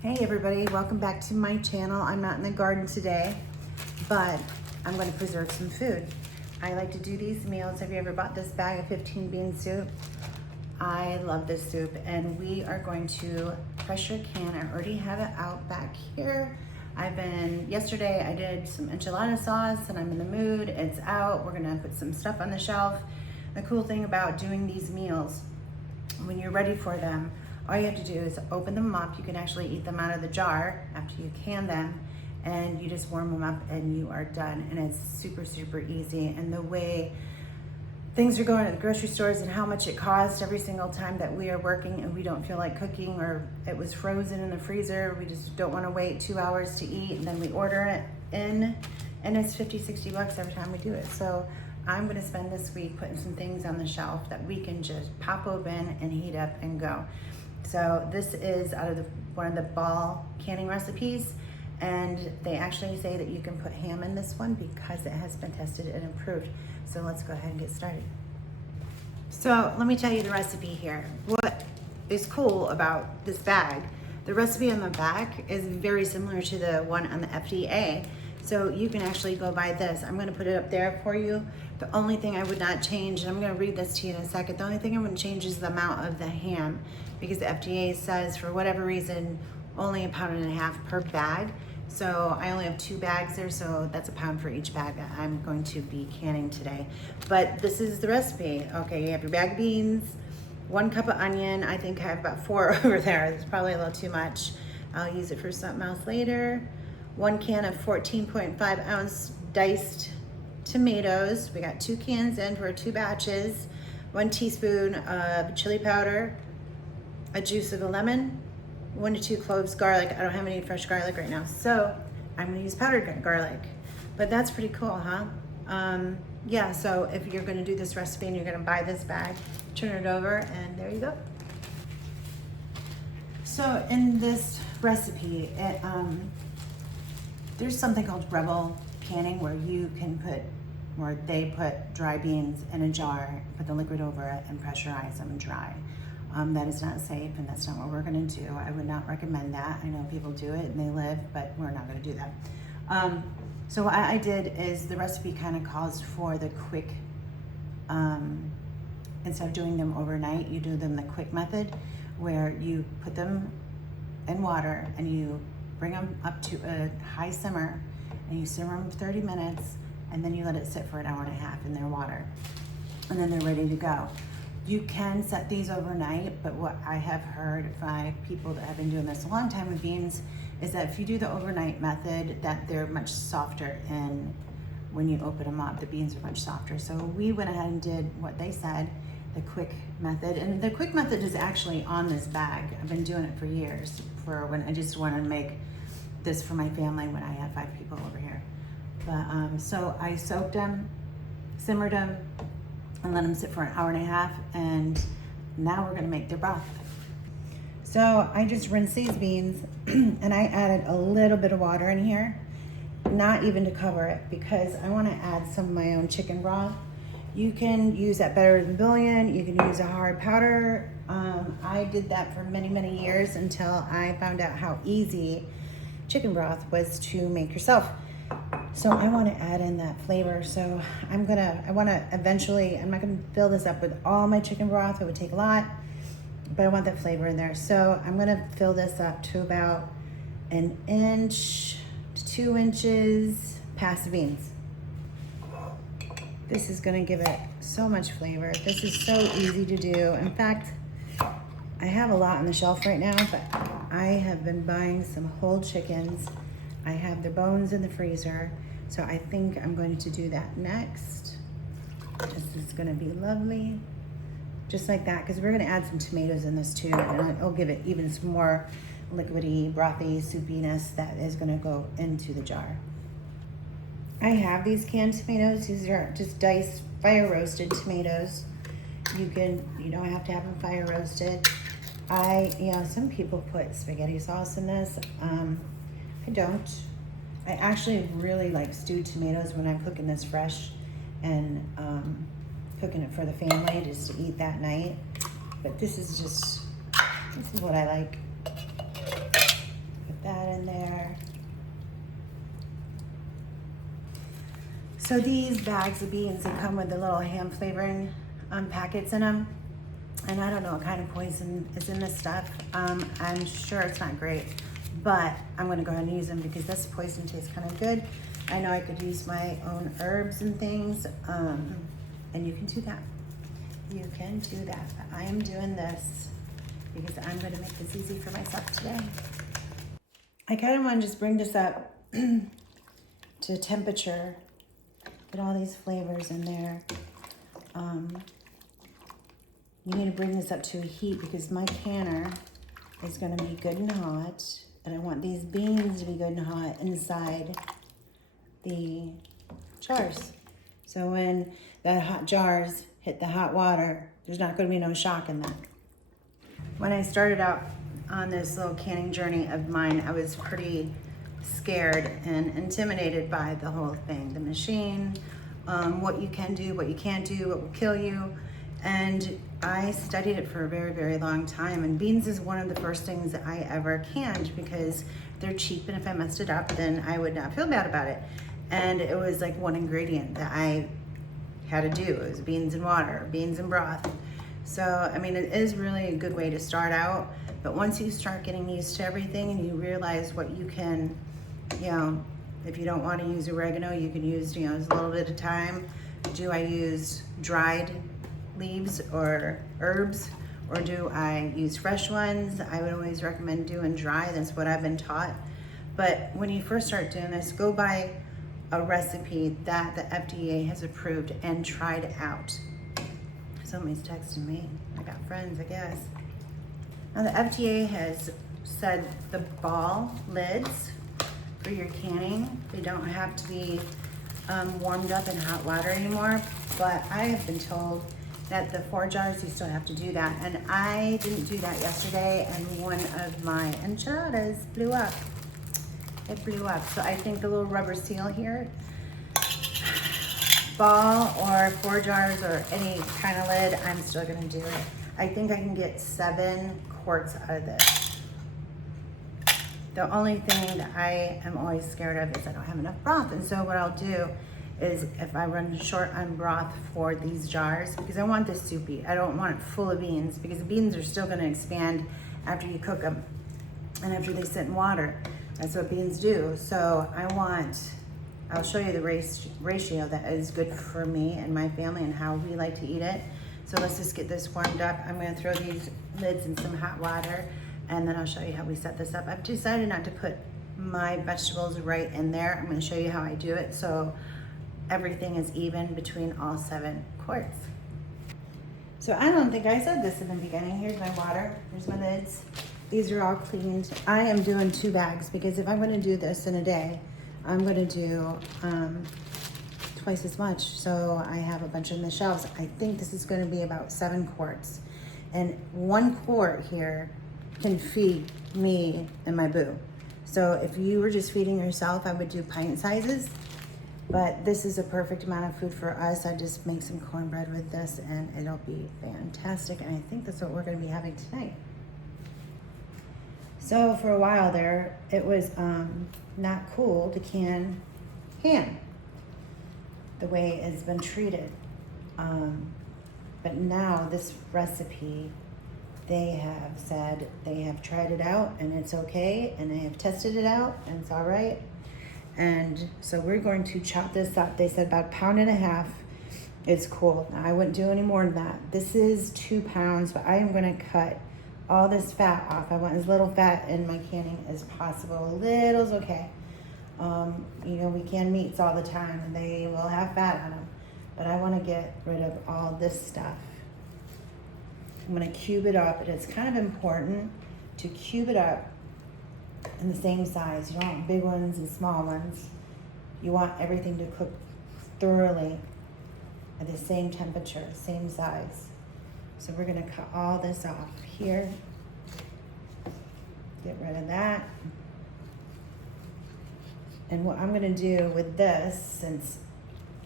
Hey everybody, welcome back to my channel. I'm not in the garden today, but I'm going to preserve some food. I like to do these meals. Have you ever bought this bag of 15 bean soup? I love this soup, and we are going to pressure can. I already have it out back here. Yesterday I did some enchilada sauce and I'm in the mood. It's out. We're gonna put some stuff on the shelf. The cool thing about doing these meals, when you're ready for them, all you have to do is open them up. You can actually eat them out of the jar after you can them, and you just warm them up and you are done. And it's super, super easy. And the way things are going at the grocery stores and how much it costs every single time that we are working and we don't feel like cooking, or it was frozen in the freezer, we just don't want to wait 2 hours to eat, and then we order it in, and it's 50, 60 bucks every time we do it. So I'm going to spend this week putting some things on the shelf that we can just pop open and heat up and go. So this is out of one of the ball canning recipes, and they actually say that you can put ham in this one because it has been tested and approved. So let's go ahead and get started. So let me tell you the recipe here. What is cool about this bag, the recipe on the back is very similar to the one on the FDA. So you can actually go buy this. I'm gonna put it up there for you. The only thing I would not change, and I'm gonna read this to you in a second, the only thing I wouldn't change is the amount of the ham, because the FDA says for whatever reason, only 1.5 pounds per bag. So I only have 2 bags there, so that's 1 pound for each bag that I'm going to be canning today. But this is the recipe. Okay, you have your bag of beans, 1 cup of onion. I think I have about 4 over there. It's probably a little too much. I'll use it for something else later. 1 can of 14.5 ounce diced tomatoes. We got 2 cans in for 2 batches. 1 teaspoon of chili powder, a juice of a lemon, 1 to 2 cloves garlic. I don't have any fresh garlic right now, so I'm gonna use powdered garlic. But that's pretty cool, huh? Yeah, so if you're gonna do this recipe and you're gonna buy this bag, turn it over and there you go. So in this recipe, there's something called Rebel canning where they put dry beans in a jar, put the liquid over it, and pressurize them dry. That is not safe, and that's not what we're gonna do. I would not recommend that. I know people do it and they live, but we're not gonna do that. So what I did is the recipe kind of calls for the quick, instead of doing them overnight, you do them the quick method, where you put them in water and you bring them up to a high simmer and you simmer them 30 minutes, and then you let it sit for 1.5 hours in their water, and then they're ready to go. You can set these overnight, but what I have heard by people that have been doing this a long time with beans is that if you do the overnight method, that they're much softer, and when you open them up, the beans are much softer. So we went ahead and did what they said, the quick method. And the quick method is actually on this bag. I've been doing it for years, for when I just wanted to make this for my family when I have 5 people over here. But so I soaked them, simmered them, and let them sit for 1.5 hours, and now we're gonna make their broth. So I just rinsed these beans and I added a little bit of water in here, not even to cover it, because I wanna add some of my own chicken broth. You can use that better than bouillon, you can use a hard powder. I did that for many, many years until I found out how easy chicken broth was to make yourself. So I want to add in that flavor. So I'm not gonna fill this up with all my chicken broth. It would take a lot, but I want that flavor in there. So I'm gonna fill this up to about 1 inch to 2 inches past the beans. This is gonna give it so much flavor. This is so easy to do. In fact, I have a lot on the shelf right now, but I have been buying some whole chickens. I have the bones in the freezer, so I think I'm going to do that next. This is gonna be lovely. Just like that, because we're gonna add some tomatoes in this too, and it'll give it even some more liquidy, brothy, soupiness that is gonna go into the jar. I have these canned tomatoes. These are just diced, fire roasted tomatoes. You don't have to have them fire roasted. Some people put spaghetti sauce in this. I don't. I actually really like stewed tomatoes when I'm cooking this fresh and cooking it for the family just to eat that night. But this is what I like. So these bags of beans that come with the little ham flavoring packets in them, and I don't know what kind of poison is in this stuff. I'm sure it's not great, but I'm gonna go ahead and use them because this poison tastes kind of good. I know I could use my own herbs and things, and you can do that. You can do that, but I am doing this because I'm gonna make this easy for myself today. I kind of want to just bring this up to temperature, get all these flavors in there. You need to bring this up to a heat because my canner is going to be good and hot, and I want these beans to be good and hot inside the jars. So when the hot jars hit the hot water, there's not going to be no shock in that. When I started out on this little canning journey of mine, I was pretty scared and intimidated by the whole thing, the machine, what you can do, what you can't do, what will kill you. And I studied it for a very, very long time. And beans is one of the first things that I ever canned because they're cheap. And if I messed it up, then I would not feel bad about it. And it was like one ingredient that I had to do. It was beans and water, beans and broth. So, I mean, it is really a good way to start out. But once you start getting used to everything and you realize what you can, you know, if you don't want to use oregano, you can use, you know, a little bit of thyme. Do I use dried leaves or herbs, or do I use fresh ones? I would always recommend doing dry. That's what I've been taught. But when you first start doing this, go buy a recipe that the FDA has approved and tried out. Somebody's texting me. I got friends, I guess. Now the FDA has said the ball lids for your canning, they don't have to be warmed up in hot water anymore, but I have been told that the 4 jars, you still have to do that. And I didn't do that yesterday, and one of my enchiladas blew up. It blew up. So I think the little rubber seal here, ball or 4 jars or any kind of lid, I'm still gonna do it. I think I can get 7 quarts out of this. The only thing that I am always scared of is I don't have enough broth. And so what I'll do is if I run short on broth for these jars, because I want this soupy, I don't want it full of beans, because the beans are still gonna expand after you cook them and after they sit in water. That's what beans do. So I'll show you the ratio that is good for me and my family and how we like to eat it. So let's just get this warmed up. I'm gonna throw these lids in some hot water, and then I'll show you how we set this up. I've decided not to put my vegetables right in there. I'm gonna show you how I do it so everything is even between all 7 quarts. So I don't think I said this in the beginning. Here's my water, here's my lids. These are all cleaned. I am doing 2 bags because if I'm gonna do this in a day, I'm gonna do twice as much. So I have a bunch on the shelves. I think this is gonna be about 7 quarts. And 1 quart here can feed me and my boo. So if you were just feeding yourself, I would do pint sizes. But this is a perfect amount of food for us. I just make some cornbread with this and it'll be fantastic. And I think that's what we're gonna be having tonight. So for a while there, it was not cool to can ham the way it's been treated. But now this recipe, they have said they have tried it out and it's okay, and they have tested it out and it's all right. And so we're going to chop this up. They said about 1.5 pounds. It's cool. Now I wouldn't do any more than that. This is 2 pounds, but I am gonna cut all this fat off. I want as little fat in my canning as possible. A little's okay. You know, we can meats all the time and they will have fat on them, but I wanna get rid of all this stuff. I'm gonna cube it up, and it's kind of important to cube it up in the same size. You don't want big ones and small ones. You want everything to cook thoroughly at the same temperature, same size. So we're gonna cut all this off here. Get rid of that. And what I'm gonna do with this, since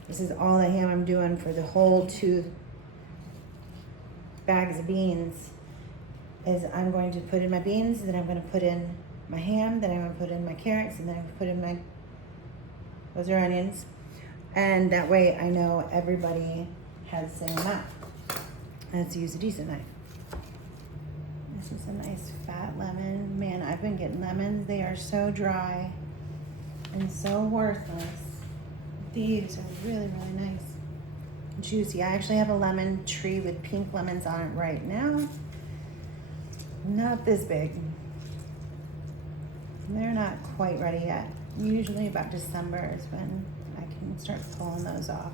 this is all the ham I'm doing for the whole 2 bags of beans, is I'm going to put in my beans, then I'm gonna put in my ham, then I'm gonna put in my carrots, and then I'm gonna put in my, those are onions. And that way I know everybody has the same amount. Let's use a decent knife. This is a nice fat lemon. Man, I've been getting lemons. They are so dry and so worthless. These are really, really nice. Juicy. I actually have a lemon tree with pink lemons on it right now. Not this big. They're not quite ready yet. Usually about December is when I can start pulling those off.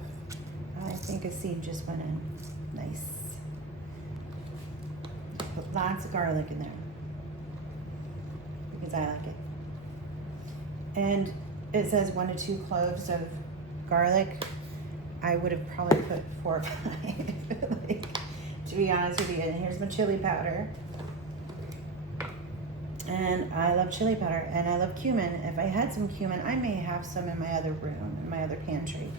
I think a seed just went in. Nice. Put lots of garlic in there because I like it. And it says 1 to 2 cloves of garlic. I would have probably put 4 or 5, like, to be honest with you. And here's my chili powder. And I love chili powder and I love cumin. If I had some cumin, I may have some in my other room, in my other pantry.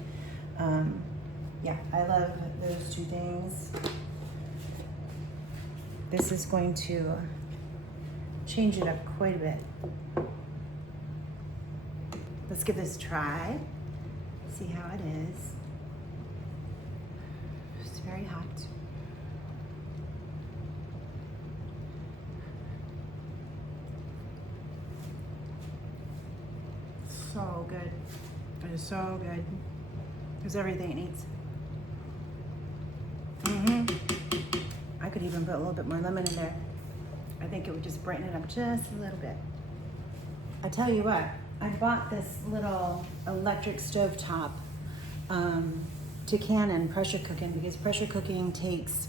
Yeah, I love those 2 things. This is going to change it up quite a bit. Let's give this a try. See how it is. It's very hot. So good. It is so good. There's everything it needs. I could even put a little bit more lemon in there. I think it would just brighten it up just a little bit. I tell you what, I bought this little electric stovetop to Canon pressure cooking, because pressure cooking takes,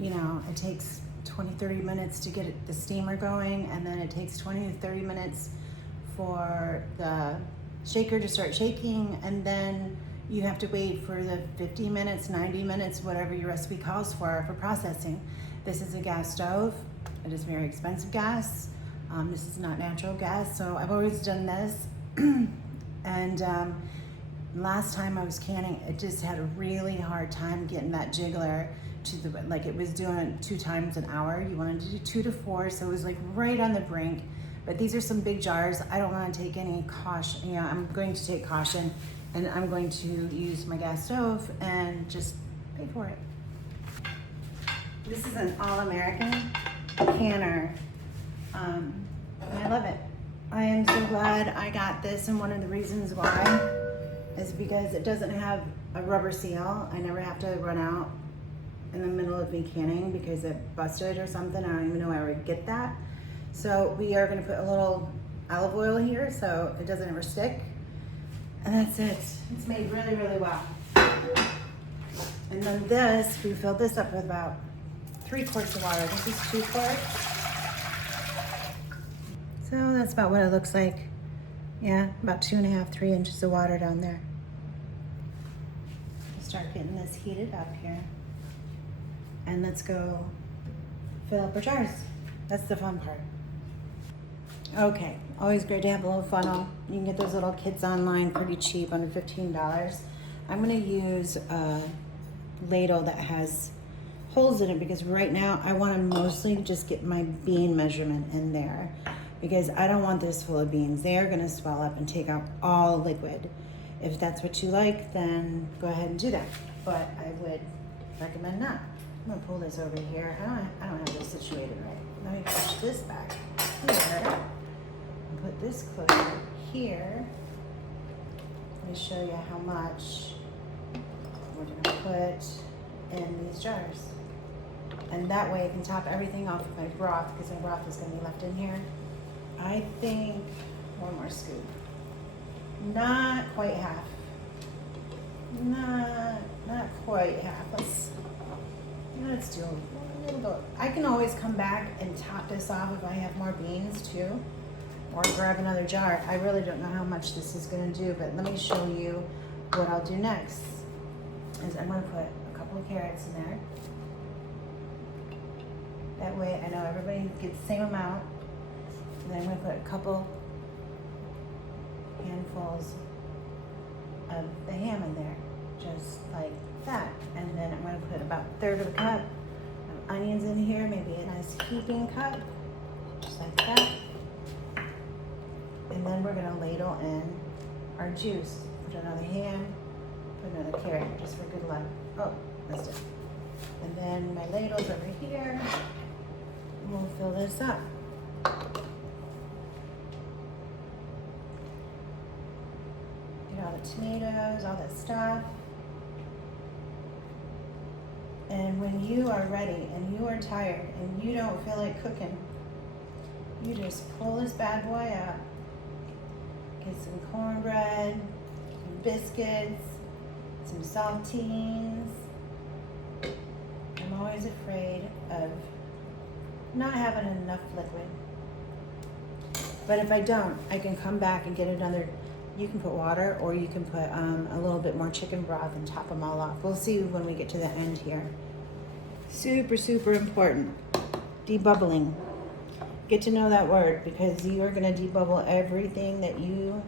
you know, it takes 20-30 minutes to get the steamer going, and then it takes 20 to 30 minutes for the shaker to start shaking, and then you have to wait for the 50 minutes, 90 minutes, whatever your recipe calls for processing. This is a gas stove. It is very expensive gas. This is not natural gas, so I've always done this. And last time I was canning, it just had a really hard time getting that jiggler to the, like it was doing it 2 times an hour. You wanted to do 2 to 4, so it was like right on the brink. But these are some big jars. I don't want to take any caution. Yeah, I'm going to take caution, and I'm going to use my gas stove and just pay for it. This is an all-American canner, and I love it. I am so glad I got this, and one of the reasons why is because it doesn't have a rubber seal. I never have to run out in the middle of me canning because it busted or something. I don't even know where I would get that. So we are going to put a little olive oil here so it doesn't ever stick. And that's it. It's made really, really well. And then this, we filled this up with about 3 quarts of water. This is 2 quarts. So that's about what it looks like. Yeah, about 2.5, 3 inches of water down there. Start getting this heated up here. And let's go fill up our jars. That's the fun part. Okay, always great to have a little funnel. You can get those little kits online pretty cheap, under $15. I'm gonna use a ladle that has holes in it because right now I wanna mostly just get my bean measurement in there because I don't want this full of beans. They are gonna swell up and take out all liquid. If that's what you like, then go ahead and do that. But I would recommend not. I'm gonna pull this over here. I don't have this situated right. Let me push this back here. Put this closer here. Let me show you how much we're gonna put in these jars. And that way I can top everything off with my broth because my broth is gonna be left in here. I think 1 more scoop. Not quite half. Not quite half. Let's do a little bit. I can always come back and top this off if I have more beans too, or grab another jar. I really don't know how much this is gonna do, but let me show you what I'll do next. Is I'm gonna put a couple of carrots in there. That way I know everybody gets the same amount. And then I'm gonna put a couple handfuls of the ham in there, just like that. And then I'm gonna put about 1/3 of a cup of onions in here, maybe a nice heaping cup, just like that. And then we're gonna ladle in our juice. Put it on the ham, Put another carrot just for good luck. Oh, missed it. And then my ladle's over here. And we'll fill this up. Get all the tomatoes, all that stuff. And when you are ready and you are tired and you don't feel like cooking, you just pull this bad boy up. Get some cornbread, some biscuits, some saltines. I'm always afraid of not having enough liquid. But if I don't, I can come back and get another. You can put water or you can put a little bit more chicken broth and top them all off. We'll see when we get to the end here. Super, super important. Debubbling. Get to know that word because you are going to debubble everything that you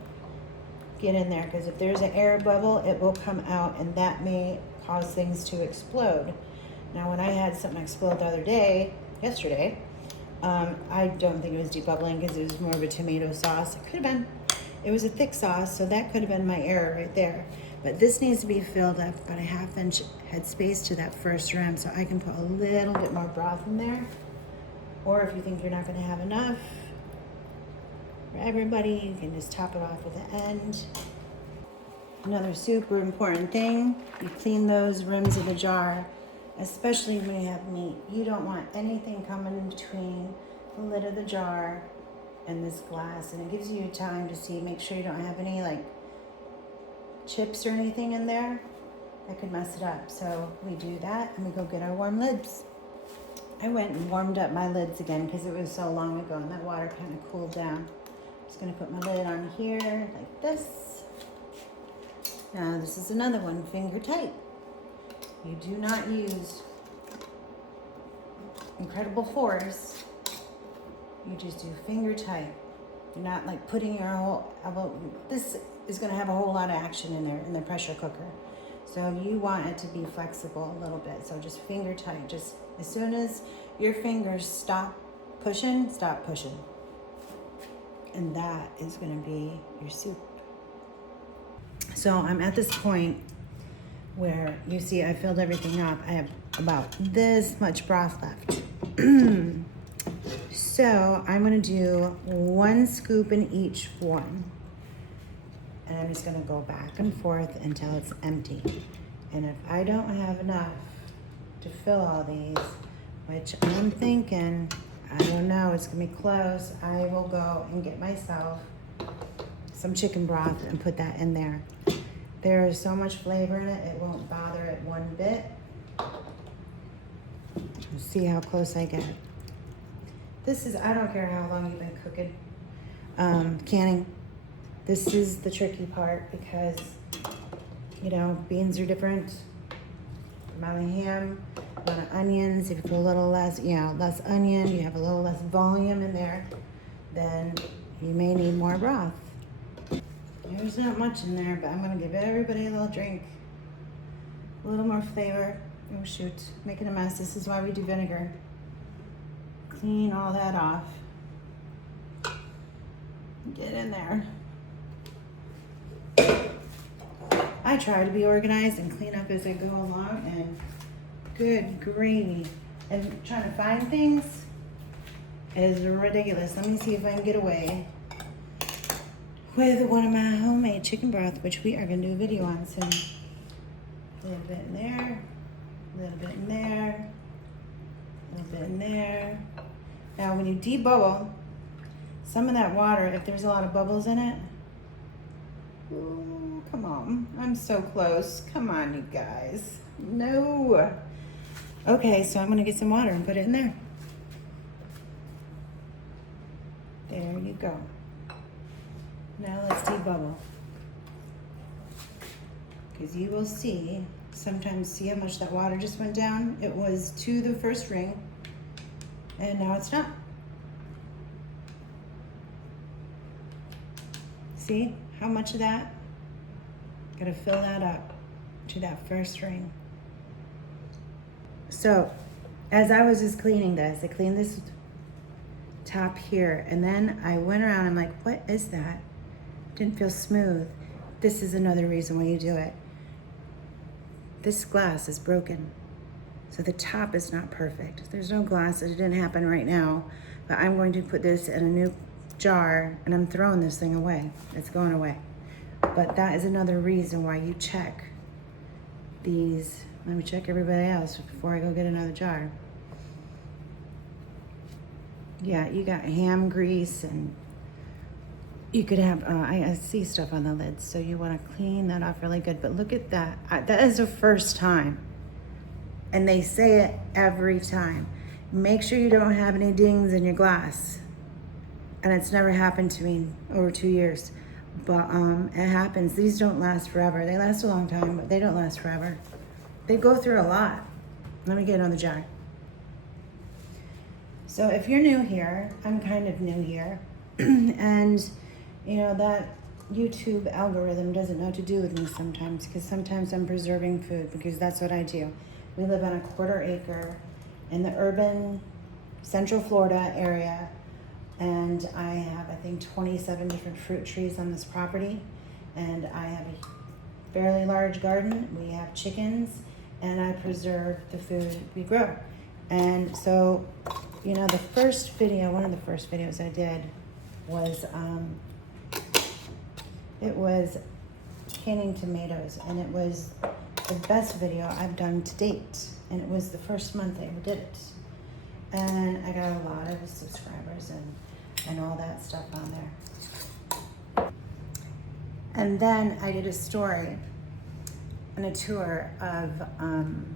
get in there. Because if there's an air bubble, it will come out and that may cause things to explode. Now, when I had something explode the other day, yesterday, I don't think it was debubbling because it was more of a tomato sauce. It could have been. It was a thick sauce, so that could have been my error right there. But this needs to be filled up about a ½ inch head space to that first rim, so I can put a little bit more broth in there. Or if you think you're not going to have enough for everybody, you can just top it off at the end. Another super important thing, you clean those rims of the jar, especially when you have meat. You don't want anything coming in between the lid of the jar and this glass, and it gives you time to see, make sure you don't have any like chips or anything in there that could mess it up. So we do that and we go get our warm lids. I went and warmed up my lids again because it was so long ago and that water kind of cooled down. Just gonna put my lid on here like this. Now this is another one, finger tight. You do not use incredible force. You just do finger tight. You're not like putting your whole elbow. This is gonna have a whole lot of action in there in the pressure cooker. So you want it to be flexible a little bit. So just finger tight. Just as soon as your fingers stop pushing, stop pushing. And that is gonna be your soup. So I'm at this point where you see I filled everything up. I have about this much broth left. So I'm gonna do 1 scoop in each one. And I'm just gonna go back and forth until it's empty. And if I don't have enough to fill all these, which I'm thinking, I don't know, it's gonna be close, I will go and get myself some chicken broth and put that in there. There is so much flavor in it, it won't bother it one bit. Let's see how close I get. This is, I don't care how long you've been cooking, canning. This is the tricky part because, you know, beans are different. Amount of ham, amount of onions. If you put a little less, less onion, you have a little less volume in there, then you may need more broth. There's not much in there, but I'm gonna give everybody a little drink. A little more flavor. Oh shoot, making a mess. This is why we do vinegar. Clean all that off. Get in there. I try to be organized and clean up as I go along, and good gravy. And trying to find things is ridiculous. Let me see if I can get away with one of my homemade chicken broth, which we are gonna do a video on soon. A little bit in there, a little bit in there, a little bit in there. Now when you debubble, some of that water, if there's a lot of bubbles in it, ooh, come on, I'm so close. Come on, you guys. No. Okay, so I'm gonna get some water and put it in there. There you go. Now let's debubble. Because you will see, sometimes see how much that water just went down? It was to the first ring, and now it's not. See how much of that? Gotta fill that up to that first ring. So, as I was just cleaning this, I cleaned this top here, and then I went around, I'm like, what is that? Didn't feel smooth. This is another reason why you do it. this glass is broken. So the top is not perfect. There's no glass, it didn't happen right now, but I'm going to put this in a new jar and I'm throwing this thing away. It's going away. But that is another reason why you check these. Let me check everybody else before I go get another jar. Yeah, you got ham grease, and you could have, I see stuff on the lids, so you want to clean that off really good. But look at that. That is the first time. And they say it every time. Make sure you don't have any dings in your glass. And it's never happened to me over 2 years. But it happens. These don't last forever. They last a long time, but they don't last forever. They go through a lot. Let me get another jar. So if you're new here, I'm kind of new here. And you know, that YouTube algorithm doesn't know what to do with me sometimes, because sometimes I'm preserving food, because that's what I do. We live on a 1/4 acre in the urban Central Florida area, and I have, I think, 27 different fruit trees on this property, and I have a fairly large garden. We have chickens, and I preserve the food we grow. And so, you know, the first video, one of the first videos I did was, it was canning tomatoes, and it was the best video I've done to date. And it was the first month I ever did it. And I got a lot of subscribers and all that stuff on there. And then I did a story and a tour of,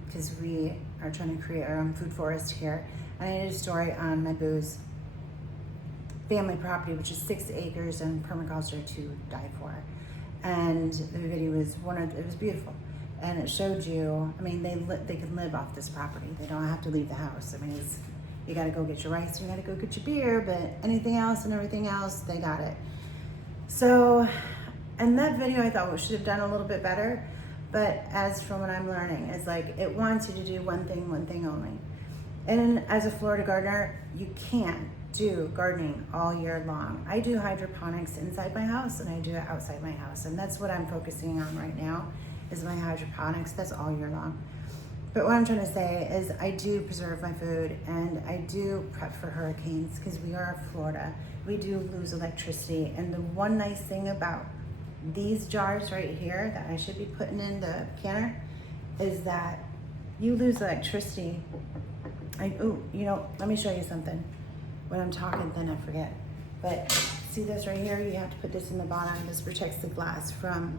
because we are trying to create our own food forest here. And I did a story on my booze family property, which is 6 acres and permaculture to die for. And the video was it was beautiful. And it showed you, I mean, they can live off this property. They don't have to leave the house. I mean, you gotta go get your rice, you gotta go get your beer, but anything else and everything else, they got it. So, and that video I thought should have done a little bit better, but as from what I'm learning, it's like, it wants you to do one thing only. And as a Florida gardener, you can't do gardening all year long. I do hydroponics inside my house and I do it outside my house. And that's what I'm focusing on right now, is my hydroponics. That's all year long. But what I'm trying to say is I do preserve my food, and I do prep for hurricanes, because we are Florida. We do lose electricity. And the one nice thing about these jars right here that I should be putting in the canner is that you lose electricity. You know, let me show you something. When I'm talking, then I forget. But see this right here? You have to put this in the bottom. This protects the glass from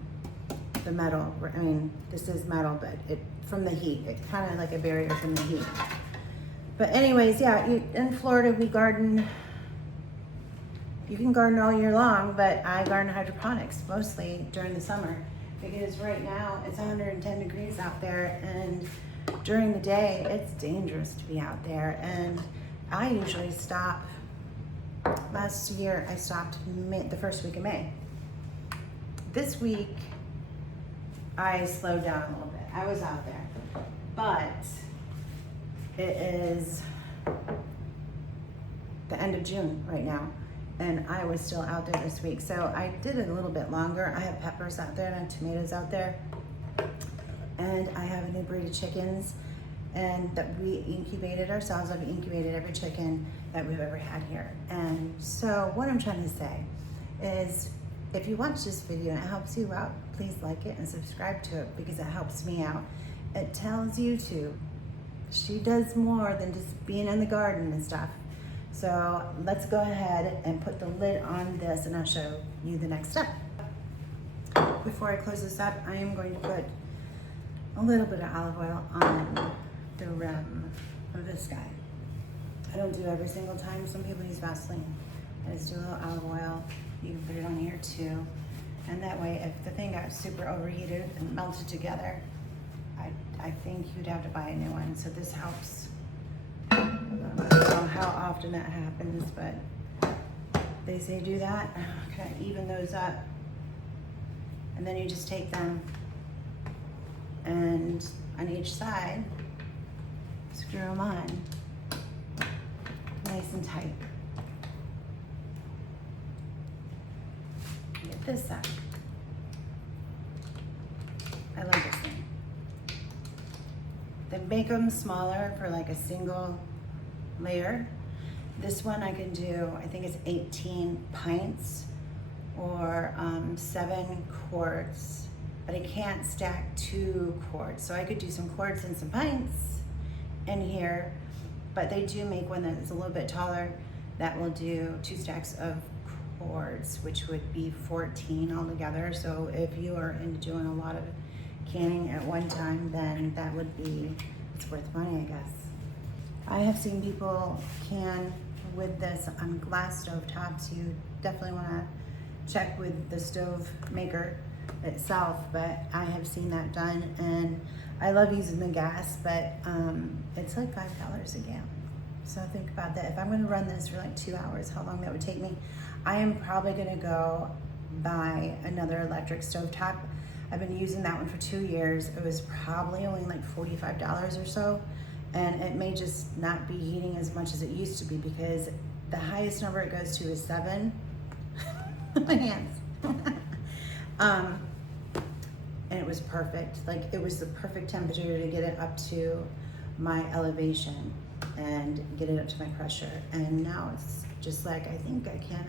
the metal. I mean, this is metal, but from the heat. It's kind of like a barrier from the heat. But anyways, yeah, in Florida, we garden. You can garden all year long, but I garden hydroponics mostly during the summer, because right now it's 110 degrees out there, and during the day it's dangerous to be out there. And I usually stop. Last year I stopped the first week of May. This week I slowed down a little bit. I was out there, but it is the end of June right now, and I was still out there this week. So I did it a little bit longer. I have peppers out there and tomatoes out there, and I have a new breed of chickens, and that we incubated ourselves. I've incubated every chicken that we've ever had here. And so what I'm trying to say is, if you watch this video and it helps you out, please like it and subscribe to it, because it helps me out. It tells YouTube she does more than just being in the garden and stuff. So let's go ahead and put the lid on this, and I'll show you the next step. Before I close this up, I am going to put a little bit of olive oil on the rim of this guy. I don't do every single time. Some people use Vaseline. I just do a little olive oil. You can put it on here too. And that way, if the thing got super overheated and melted together, I think you'd have to buy a new one. So this helps. I don't know how often that happens, but they say do that. Kind of even those up. And then you just take them, and on each side, screw them on nice and tight. Get this up. I love this thing. can make them smaller for like a single layer. This one I can do, I think it's 18 pints or 7 quarts, but I can't stack 2 quarts. So I could do some quarts and some pints in here, but they do make one that's a little bit taller that will do 2 stacks of quarts, which would be 14 altogether. So if you are into doing a lot of canning at one time, then that would be, it's worth money, I guess. I have seen people can with this on glass stove tops. You definitely want to check with the stove maker itself, but I have seen that done, and I love using the gas, but it's like $5 a gallon. So think about that. If I'm going to run this for like 2 hours, how long that would take me. I am probably going to go buy another electric stove top. I've been using that one for 2 years. It was probably only like $45 or so, and it may just not be heating as much as it used to be, because the highest number it goes to is 7. My hands. And it was perfect. Like, it was the perfect temperature to get it up to my elevation and get it up to my pressure. And now it's just like, I think I can.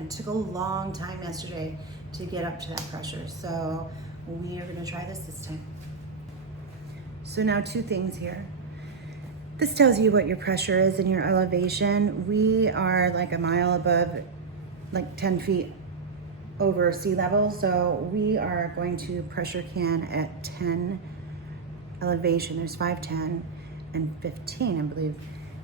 It took a long time yesterday to get up to that pressure. So we are gonna try this time. So now 2 things here. This tells you what your pressure is and your elevation. We are like a mile above, like 10 feet over sea level. So we are going to pressure can at 10 elevation. There's 5, 10, and 15, I believe.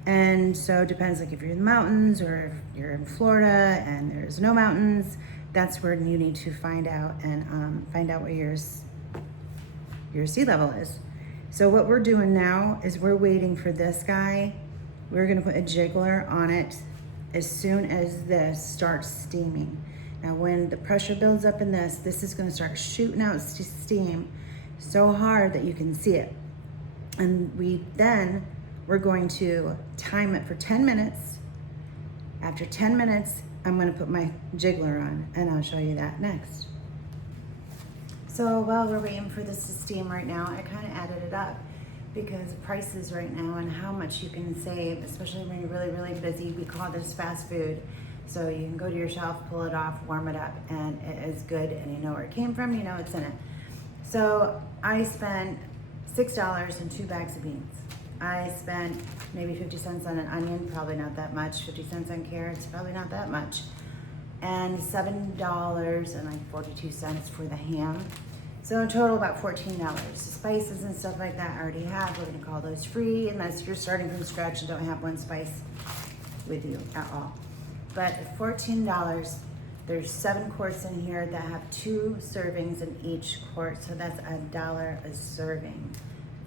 And so it depends, like if you're in the mountains or if you're in Florida and there's no mountains, that's where you need to find out and find out what your sea level is. So what we're doing now is we're waiting for this guy. We're gonna put a jiggler on it as soon as this starts steaming. Now when the pressure builds up in this is gonna start shooting out steam so hard that you can see it. And we're going to time it for 10 minutes. After 10 minutes, I'm gonna put my jiggler on, and I'll show you that next. So while we're waiting for this to steam right now, I kind of added it up because prices right now and how much you can save, especially when you're really, really busy. We call this fast food. So you can go to your shelf, pull it off, warm it up, and it is good, and you know where it came from, you know it's in it. So I spent $6 and 2 bags of beans. I spent maybe 50 cents on an onion, probably not that much. 50 cents on carrots, probably not that much. And $7 and like 42 cents for the ham. So in total about $14. The spices and stuff like that I already have. We're gonna call those free unless you're starting from scratch and don't have one spice with you at all. But at $14, there's 7 quarts in here that have 2 servings in each quart. So that's $1 a serving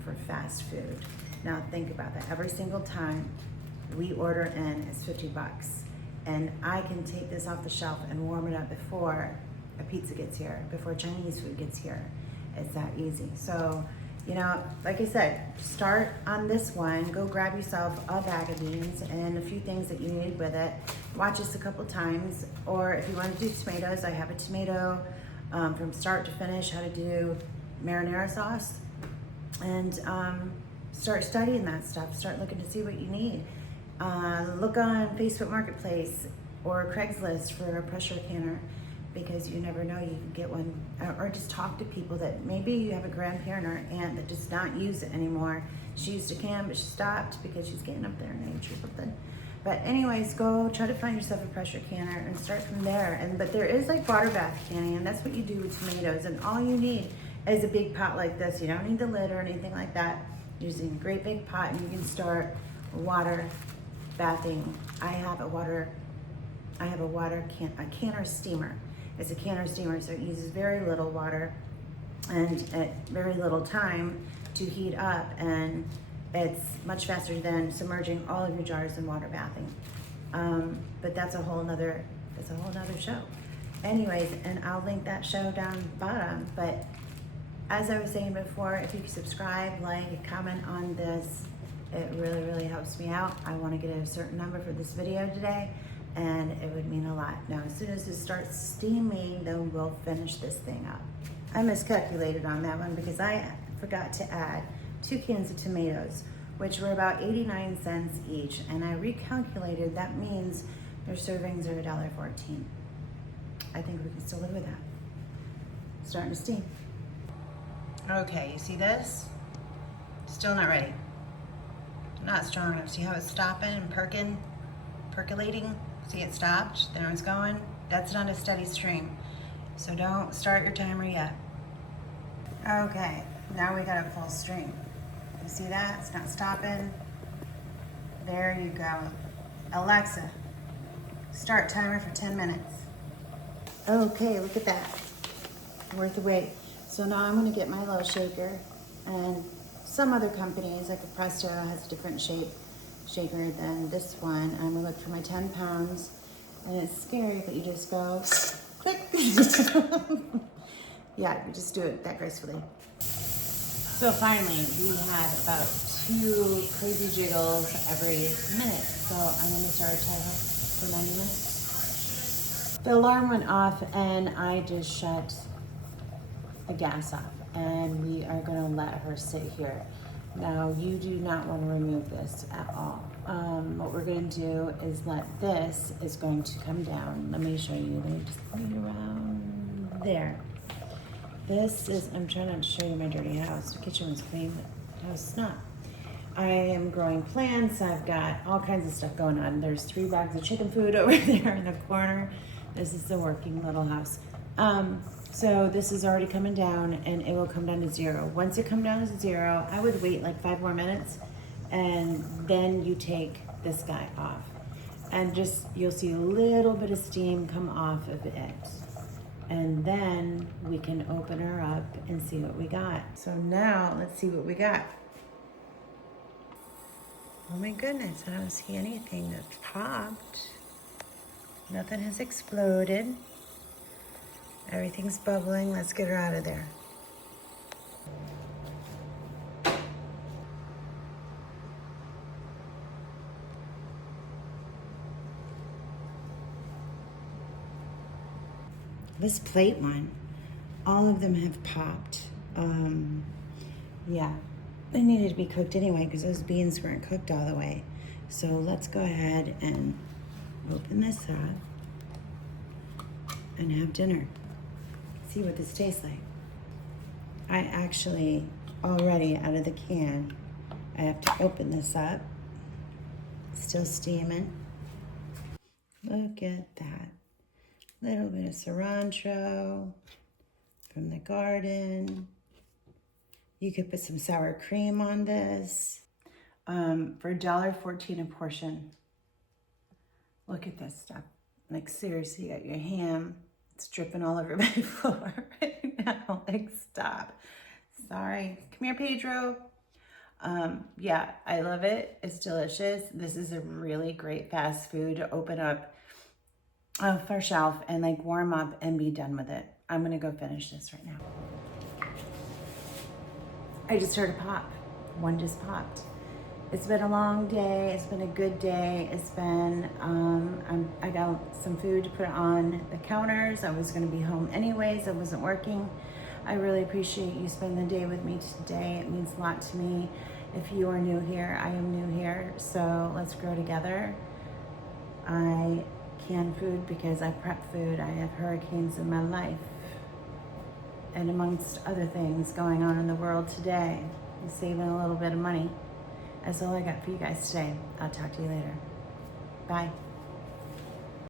for fast food. Now think about that. Every single time we order in, it's 50 bucks. And I can take this off the shelf and warm it up before a pizza gets here, before Chinese food gets here. It's that easy. So, you know, like I said, start on this one. Go grab yourself a bag of beans and a few things that you need with it. Watch this a couple times. Or if you want to do tomatoes, I have a tomato from start to finish, how to do marinara sauce. And start studying that stuff. Start looking to see what you need. Look on Facebook Marketplace or Craigslist for a pressure canner, because you never know, you can get one. Or just talk to people that maybe you have a grandparent or aunt that does not use it anymore. She used to can, but she stopped because she's getting up there in age or something. But anyways, go try to find yourself a pressure canner and start from there. But there is like water bath canning, and that's what you do with tomatoes. And all you need is a big pot like this. You don't need the lid or anything like that. Using a great big pot, and you can start water bathing. I have a canner steamer. It's a canner steamer, so it uses very little water and at very little time to heat up, and it's much faster than submerging all of your jars in water bathing. But that's a whole nother show. Anyways, and I'll link that show down bottom. But as I was saying before, if you could subscribe, like, comment on this, it really, really helps me out. I want to get a certain number for this video today, and it would mean a lot. Now, as soon as it starts steaming, then we'll finish this thing up. I miscalculated on that one because I forgot to add 2 cans of tomatoes, which were about 89 cents each. And I recalculated, that means their servings are $1.14. I think we can still live with that. Starting to steam. Okay, you see this? Still not ready. Not strong enough. See how it's stopping and percolating? See it stopped? There it's going. That's not a steady stream. So don't start your timer yet. Okay, now we got a full stream. You see that? It's not stopping. There you go. Alexa, start timer for 10 minutes. Okay, look at that. Worth the wait. So now I'm gonna get my little shaker, and some other companies, like a Presto, has a different shaker than this one. I'm gonna look for my 10 pounds, and it's scary, but you just go, click. Yeah, you just do it that gracefully. So finally, we have about 2 crazy jiggles every minute. So I'm gonna start a timer for 90 minutes. The alarm went off and I just shut the gas off, and we are gonna let her sit here. Now, you do not wanna remove this at all. What we're gonna do is this is going to come down. Let me show you, let me just put it around there. This is, I'm trying not to show you my dirty house. The kitchen was clean, but the house is not. I am growing plants. I've got all kinds of stuff going on. There's 3 bags of chicken food over there in the corner. This is the working little house. So this is already coming down, and it will come down to 0. Once it comes down to 0, I would wait like 5 more minutes, and then you take this guy off. And just, you'll see a little bit of steam come off of it. And then we can open her up and see what we got. So now let's see what we got. Oh my goodness, I don't see anything that's popped. Nothing has exploded. Everything's bubbling. Let's get her out of there. This plate one, all of them have popped. Yeah, they needed to be cooked anyway because those beans weren't cooked all the way. So let's go ahead and open this up and have dinner. See what this tastes like. I actually, already out of the can, I have to open this up. Still steaming. Look at that. Little bit of cilantro from the garden. You could put some sour cream on this. For $1.14 a portion. Look at this stuff. Like seriously, you got your ham. It's dripping all over my floor right now. Like stop. Sorry. Come here, Pedro. Yeah, I love it. It's delicious. This is a really great fast food to open up off our shelf and like warm up and be done with it. I'm gonna go finish this right now. I just heard a pop. One just popped. It's been a long day. It's been a good day. It's been, I got some food to put on the counters. I was gonna be home anyways. I wasn't working. I really appreciate you spending the day with me today. It means a lot to me. If you are new here, I am new here. So let's grow together. I can food because I prep food. I have hurricanes in my life. And amongst other things going on in the world today, I'm saving a little bit of money. That's all I got for you guys today. I'll talk to you later. Bye.